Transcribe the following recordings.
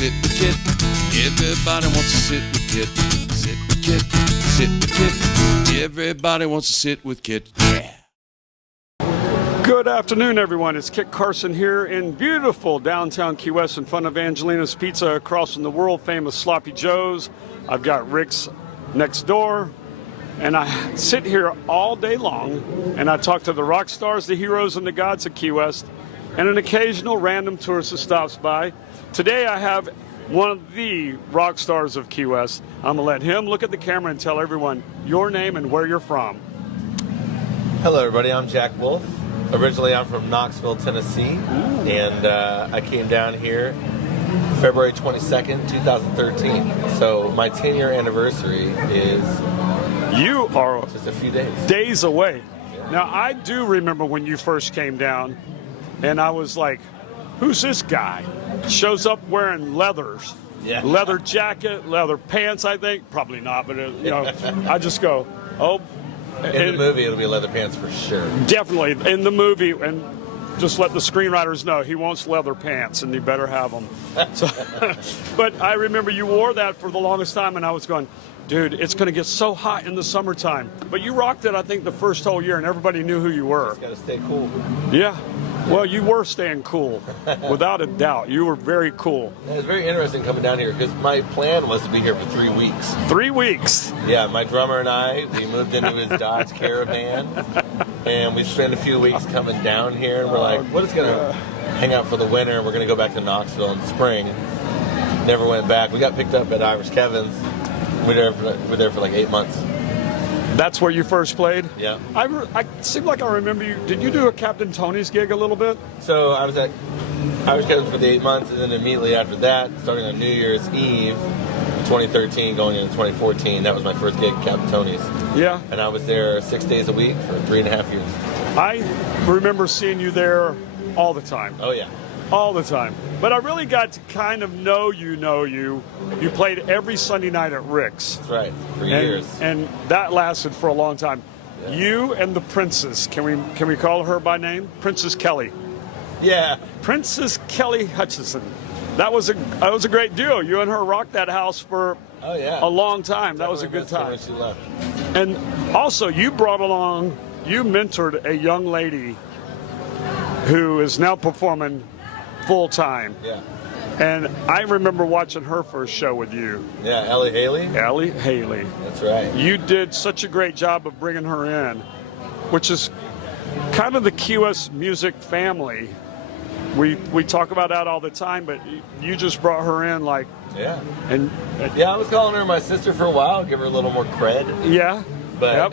sit with Kit. Everybody wants to sit with Kit. Sit with Kit. Sit with Kit. Everybody wants to sit with Kit. Yeah. Good afternoon, everyone. It's Kit Carson here in beautiful downtown Key West in front of Angelina's Pizza across from the world-famous Sloppy Joe's. I've got Rick's next door, and I sit here all day long, and I talk to the rock stars, the heroes, and the gods of Key West, and an occasional random tourist that stops by. Today I have one of the rock stars of Key West. I'm going to let him look at the camera and tell everyone your name and where you're from. Hello, everybody. I'm Jack Wolf. Originally, I'm from Knoxville, Tennessee, and I came down here February 22nd, 2013. So my 10-year anniversary is You are just a few days. Days away. Now, I do remember when you first came down, and I was like, who's this guy? Shows up wearing leathers. Yeah. Leather jacket, leather pants, I think. Probably not, but, I just go, oh. In the movie, it'll be leather pants for sure. Definitely. In the movie, and just let the screenwriters know he wants leather pants, and you better have them. So, but I remember you wore that for the longest time, and I was going, dude, it's going to get so hot in the summertime. But you rocked it, I think, the first whole year, and everybody knew who you were. Just got to stay cool. Yeah. Well, you were staying cool, without a doubt. You were very cool. It was very interesting coming down here because my plan was to be here for 3 weeks. 3 weeks? Yeah, my drummer and I, we moved into his Dodge Caravan, and we spent a few weeks coming down here, and we're like, we're just going to hang out for the winter, and we're going to go back to Knoxville in spring. Never went back. We got picked up at Irish Kevin's. We were there for like 8 months. That's where you first played? Yeah. I seem like I remember you. Did you do a Captain Tony's gig a little bit? So I was at Irish Kevin's for the 8 months, and then immediately after that, starting on New Year's Eve, 2013, going into 2014, that was my first gig at Captain Tony's. Yeah. And I was there 6 days a week for 3.5 years. I remember seeing you there all the time. Oh, yeah. All the time. But I really got to kind of know you. You played every Sunday night at Rick's. That's right, for years. And that lasted for a long time. Yeah. You and the Princess, can we call her by name? Princess Kelly. Yeah. Princess Kelly Hutchison. That was a great duo. You and her rocked that house for a long time. That was a good time. When she left. And also, you mentored a young lady who is now performing full time. Yeah. And I remember watching her first show with you. Yeah, Ellie Haley? Ellie Haley. That's right. You did such a great job of bringing her in, which is kind of the Key West music family. We talk about that all the time, but you just brought her in like... Yeah. And I was calling her my sister for a while, give her a little more cred. Yeah. But,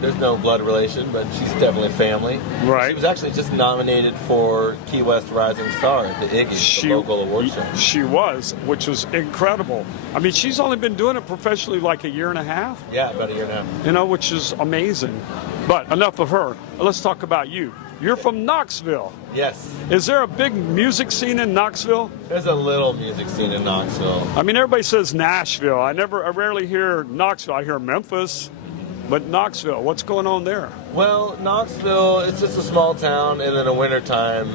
there's no blood relation, but she's definitely family. Right. She was actually just nominated for Key West Rising Star at the Iggy, the local award show. She was, which was incredible. I mean, she's only been doing it professionally like a year and a half. Yeah, about a year and a half. Which is amazing. But enough of her. Let's talk about you. You're from Knoxville. Yes. Is there a big music scene in Knoxville? There's a little music scene in Knoxville. I mean, everybody says Nashville. I rarely hear Knoxville. I hear Memphis, but Knoxville, what's going on there? Well, Knoxville, it's just a small town, and in the wintertime,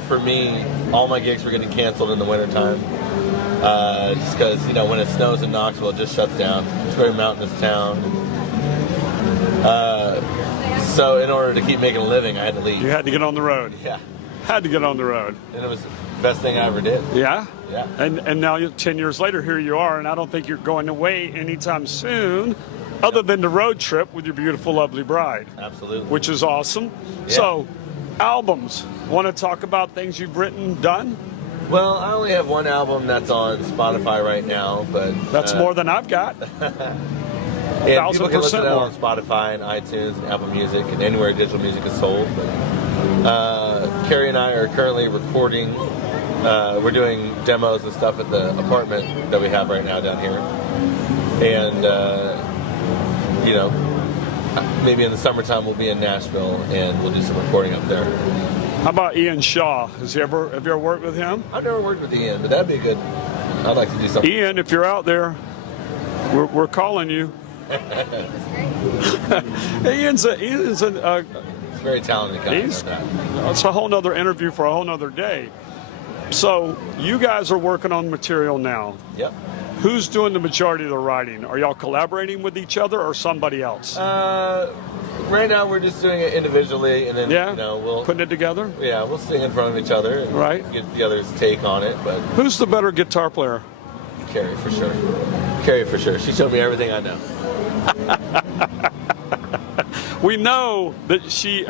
for me, all my gigs were getting canceled in the wintertime. Just because, when it snows in Knoxville, it just shuts down. It's a very mountainous town. So in order to keep making a living, I had to leave. You had to get on the road. Yeah. Had to get on the road. And it was the best thing I ever did. Yeah? Yeah. And now 10 years later, here you are, and I don't think you're going away anytime soon, other than the road trip with your beautiful, lovely bride. Absolutely. Which is awesome. Yeah. So, albums. Want to talk about things you've written, done? Well, I only have one album that's on Spotify right now, but... That's more than I've got. And people can listen to it on Spotify and iTunes and Apple Music and anywhere digital music is sold. But, Carrie and I are currently recording. We're doing demos and stuff at the apartment that we have right now down here. And, maybe in the summertime we'll be in Nashville and we'll do some recording up there. How about Ian Shaw? Have you ever worked with him? I've never worked with Ian, but that'd be good. I'd like to do something. Ian, if you're out there, we're calling you. Ian's very talented guy. It's a whole nother interview for a whole nother day. So you guys are working on material now. Yep. Who's doing the majority of the writing? Are y'all collaborating with each other or somebody else? Right now we're just doing it individually, and then we'll putting it together. Yeah, we'll sing in front of each other and get the other's take on it. But who's the better guitar player? Carrie for sure. Carrie for sure. She showed me everything I know. We know that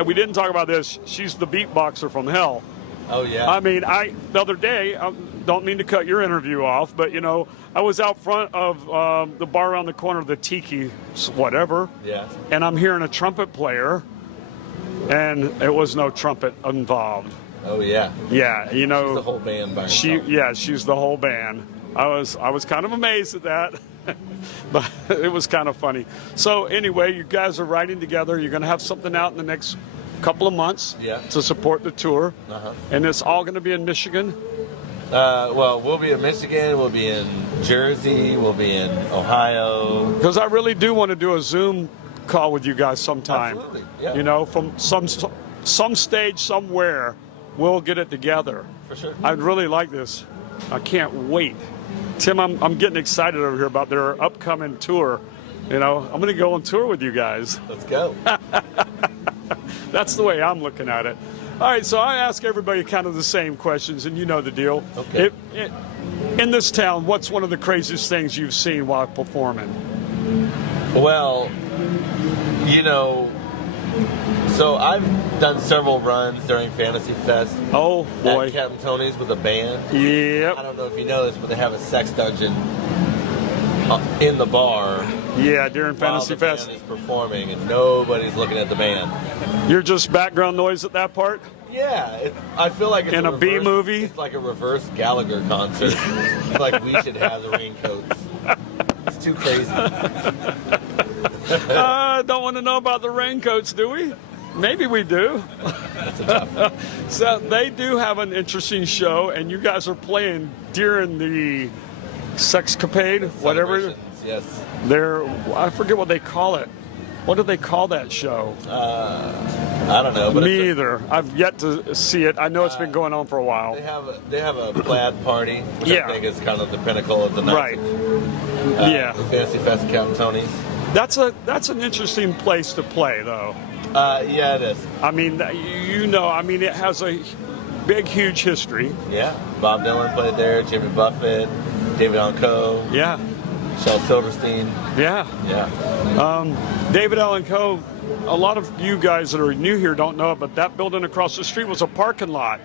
we didn't talk about this, she's the beatboxer from hell. Oh, yeah. I mean, the other day, I don't mean to cut your interview off, but, I was out front of the bar around the corner, the Tiki, whatever. Yeah. And I'm hearing a trumpet player, and it was no trumpet involved. Oh, yeah. Yeah, She's the whole band by herself. Yeah, she's the whole band. I was kind of amazed at that. But it was kind of funny. So anyway, you guys are writing together. You're going to have something out in the next couple of months to support the tour. And it's all going to be in Michigan? Well, we'll be in Michigan. We'll be in Jersey. We'll be in Ohio. Because I really do want to do a Zoom call with you guys sometime. Absolutely, yeah. From some stage somewhere, we'll get it together. For sure. I'd really like this. I can't wait. Tim, I'm getting excited over here about their upcoming tour. I'm going to go on tour with you guys. Let's go. That's the way I'm looking at it. All right, so I ask everybody kind of the same questions, and you know the deal. Okay. In this town, what's one of the craziest things you've seen while performing? Well, so I've done several runs during Fantasy Fest. Oh, boy. At Captain Tony's with a band. Yep. I don't know if you know this, but they have a sex dungeon in the bar. Yeah, during Fantasy Fest. The band is performing and nobody's looking at the band. You're just background noise at that part? Yeah, I feel like it's in a B movie. It's like a reverse Gallagher concert. It's like we should have the raincoats. It's too crazy. Don't want to know about the raincoats, do we? Maybe we do. That's a tough one. So they do have an interesting show, and you guys are playing during the Sexcapade, whatever. Yes. I forget what they call it. What do they call that show? I don't know. But Me either. I've yet to see it. I know it's been going on for a while. They have a plaid party, which I think is kind of the pinnacle of the night. Right. The Fantasy Fest at Captain Tony's. That's an interesting place to play, though. Yeah, it is. I mean, it has a big, huge history. Yeah. Bob Dylan played there, Jimmy Buffett, David Allan Coe. Yeah. Shel Silverstein. Yeah. Yeah. David Allan Coe, a lot of you guys that are new here don't know it, but that building across the street was a parking lot.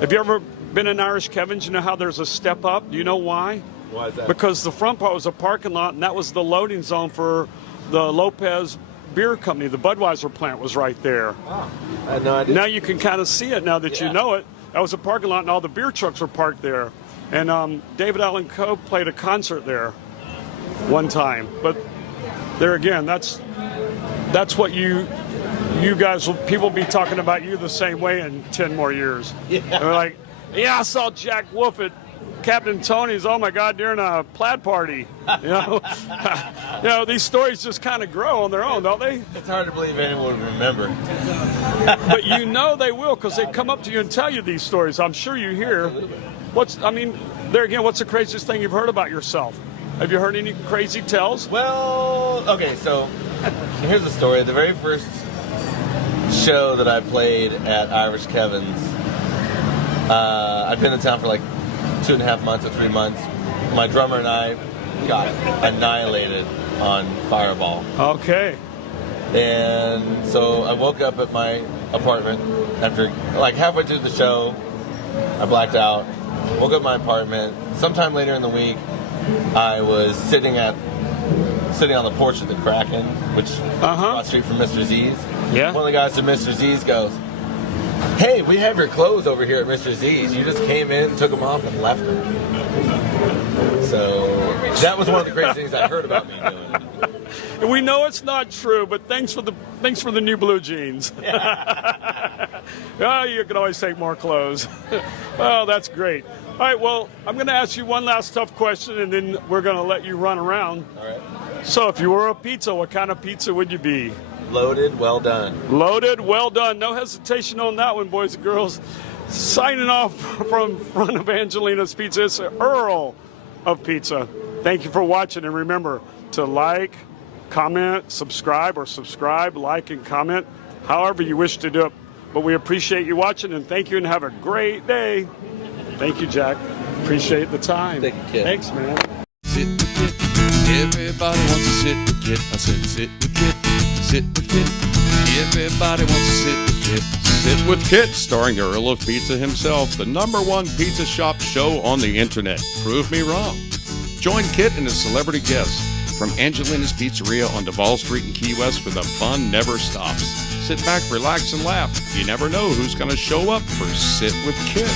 Have you ever been in Irish Kevin's? You know how there's a step up? Do you know why? Why is that? Because the front part was a parking lot, and that was the loading zone for the Lopez Beer Company. The Budweiser plant was right there. Oh, I had no idea. Now you can kind of see it now that you know it. That was a parking lot, and all the beer trucks were parked there. And David Allan Coe played a concert there one time. But there again, that's what you guys, people be talking about you the same way in 10 more years. Yeah. They're like, yeah, I saw Jack Wolf at Captain Tony's, oh my God, during a plaid party. These stories just kind of grow on their own, don't they? It's hard to believe anyone would remember. But they will, because they come up to you and tell you these stories. I'm sure you hear. Absolutely. What's the craziest thing you've heard about yourself? Have you heard any crazy tells? Well, okay, so here's the story. The very first show that I played at Irish Kevin's, I'd been in town for like 2.5 months or 3 months. My drummer and I got annihilated on Fireball. Okay. And so I woke up at my apartment after, like, halfway through the show. I blacked out. Woke up at my apartment. Sometime later in the week, I was sitting on the porch of the Kraken, which is across the street from Mr. Z's. Yeah. One of the guys from Mr. Z's goes, "Hey, we have your clothes over here at Mr. Z's. You just came in, took them off, and left them." So that was one of the crazy things I heard about me doing. We know it's not true, but thanks for the new blue jeans. Oh, you can always take more clothes. Oh, that's great. All right, well, I'm going to ask you one last tough question, and then we're going to let you run around. All right. So if you were a pizza, what kind of pizza would you be? Loaded, well done. Loaded, well done. No hesitation on that one, boys and girls. Signing off from front of Angelina's Pizza, it's Earl of Pizza. Thank you for watching, and remember to like, comment, subscribe, like, and comment, however you wish to do it. But we appreciate you watching, and thank you, and have a great day. Thank you, Jack. Appreciate the time. Thank you, Kit. Thanks, man. Sit with Kit. Everybody wants to sit with Kit. I said sit with Kit. Sit with Kit. Everybody wants to sit with Kit. Sit with Kit, starring the Earl of Pizza himself, the #1 pizza shop show on the internet. Prove me wrong. Join Kit and his celebrity guests from Angelina's Pizzeria on Duval Street in Key West, where the fun never stops. Sit back, relax, and laugh. You never know who's going to show up for Sit with Kit.